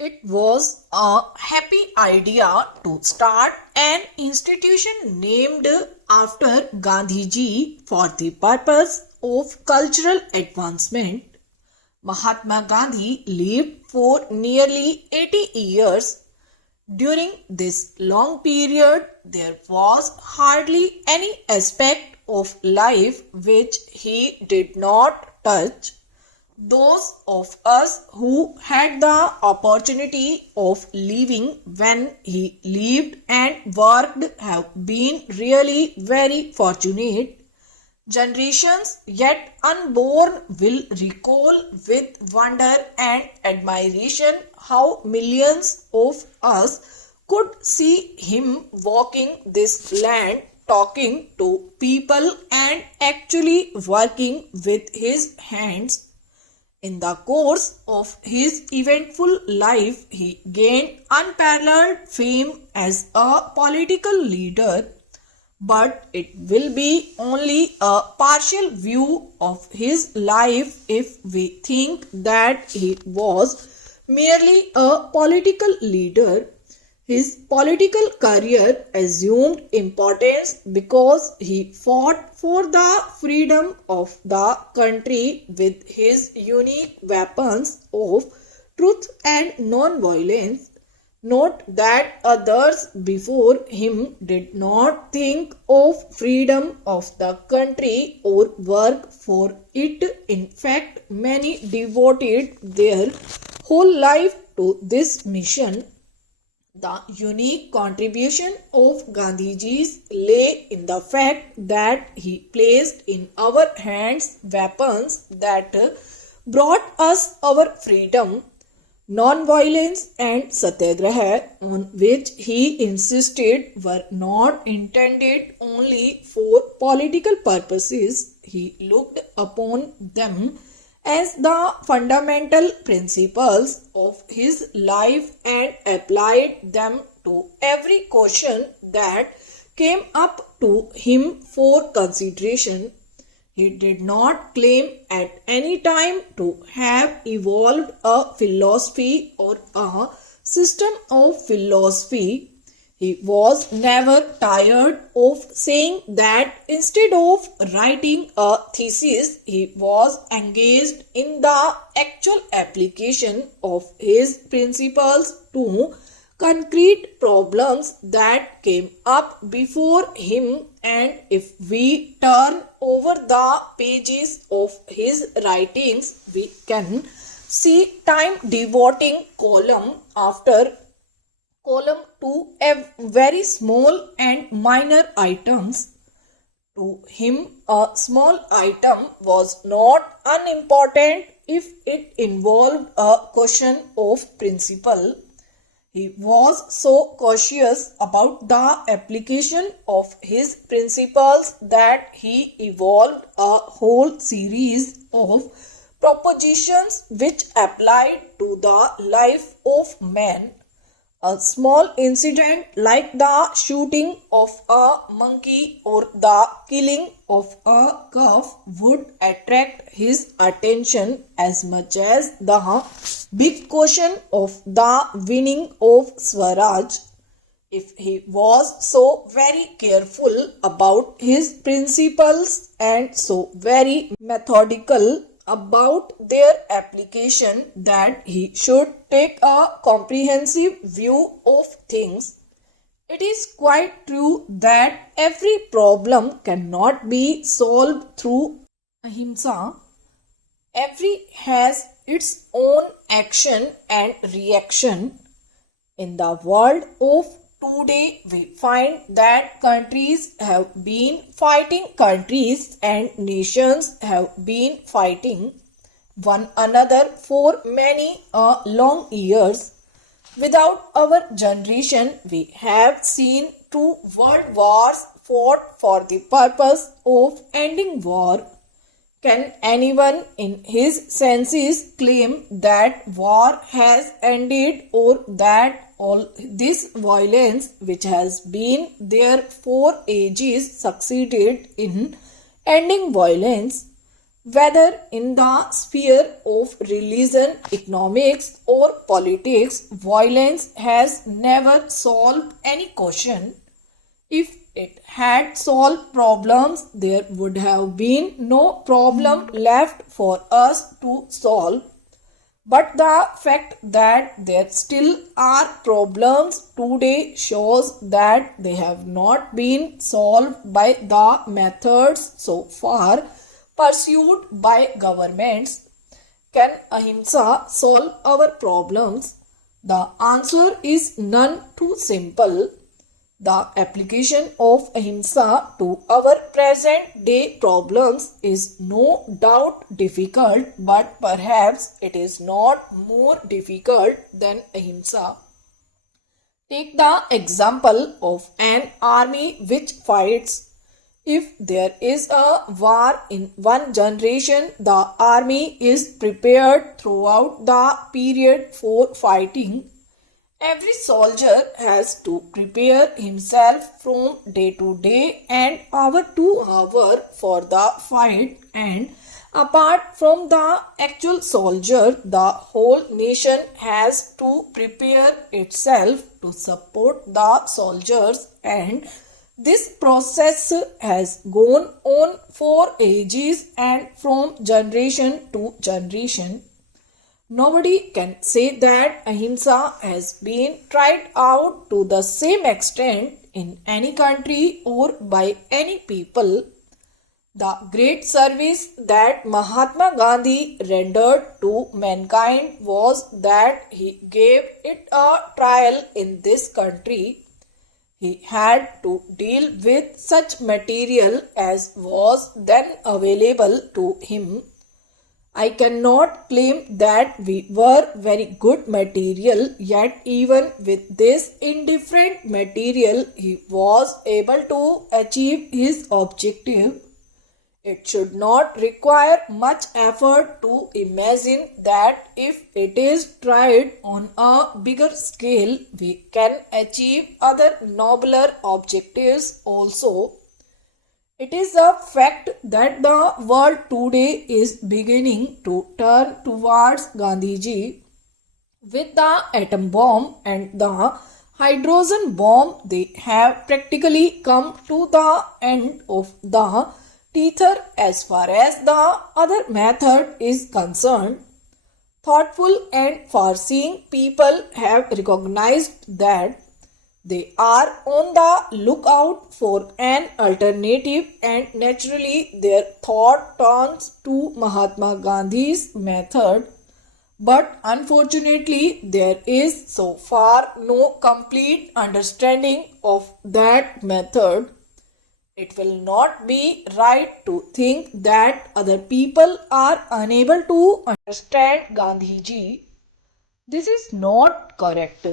It was a happy idea to start an institution named after Gandhiji for the purpose of cultural advancement. Mahatma Gandhi lived for nearly 80 years. During this long period, there was hardly any aspect of life which he did not touch. Those of us who had the opportunity of living when he lived and worked have been really very fortunate. Generations yet unborn will recall with wonder and admiration how millions of us could see him walking this land, talking to people, and actually working with his hands. In the course of his eventful life, he gained unparalleled fame as a political leader, but it will be only a partial view of his life if we think that he was merely a political leader. His political career assumed importance because he fought for the freedom of the country with his unique weapons of truth and non-violence. Note that others before him did not think of freedom of the country or work for it. In fact, many devoted their whole life to this mission. The unique contribution of Gandhiji's lay in the fact that he placed in our hands weapons that brought us our freedom. Non-violence and satyagraha, on which he insisted, were not intended only for political purposes. He looked upon them as the fundamental principles of his life and applied them to every question that came up to him for consideration. He did not claim at any time to have evolved a philosophy or a system of philosophy. He was never tired of saying that instead of writing a thesis, he was engaged in the actual application of his principles to concrete problems that came up before him. And if we turn over the pages of his writings, we can see time devoting column after column to a very small and minor items. To him, a small item was not unimportant if it involved a question of principle. He was so cautious about the application of his principles that he evolved a whole series of propositions which applied to the life of man. A small incident like the shooting of a monkey or the killing of a calf would attract his attention as much as the big question of the winning of Swaraj. If he was so very careful about his principles and so very methodical about their application that he should take a comprehensive view of things. It is quite true that every problem cannot be solved through ahimsa. Every has its own action and reaction. In the world of today, we find that countries have been fighting countries and nations have been fighting one another for many long years. Without our generation, we have seen two world wars fought for the purpose of ending war. Can anyone in his senses claim that war has ended or that all this violence which has been there for ages succeeded in ending violence? Whether in the sphere of religion, economics, or politics, violence has never solved any question. If it had solved problems, there would have been no problem left for us to solve. But the fact that there still are problems today shows that they have not been solved by the methods so far pursued by governments. Can ahimsa solve our problems? The answer is none too simple. The application of ahimsa to our present day problems is no doubt difficult, but perhaps it is not more difficult than ahimsa. Take the example of an army which fights. If there is a war in one generation, the army is prepared throughout the period for fighting. Every soldier has to prepare himself from day to day and hour to hour for the fight, and apart from the actual soldier, the whole nation has to prepare itself to support the soldiers, and this process has gone on for ages and from generation to generation. Nobody can say that ahimsa has been tried out to the same extent in any country or by any people. The great service that Mahatma Gandhi rendered to mankind was that he gave it a trial in this country. He had to deal with such material as was then available to him. I cannot claim that we were very good material, yet even with this indifferent material, he was able to achieve his objective. It should not require much effort to imagine that if it is tried on a bigger scale, we can achieve other nobler objectives also. It is a fact that the world today is beginning to turn towards Gandhiji. With the atom bomb and the hydrogen bomb, they have practically come to the end of the tether as far as the other method is concerned. Thoughtful and far-seeing people have recognized that they are on the lookout for an alternative, and naturally their thought turns to Mahatma Gandhi's method. But unfortunately, there is so far no complete understanding of that method. It will not be right to think that other people are unable to understand Gandhiji. This is not correct.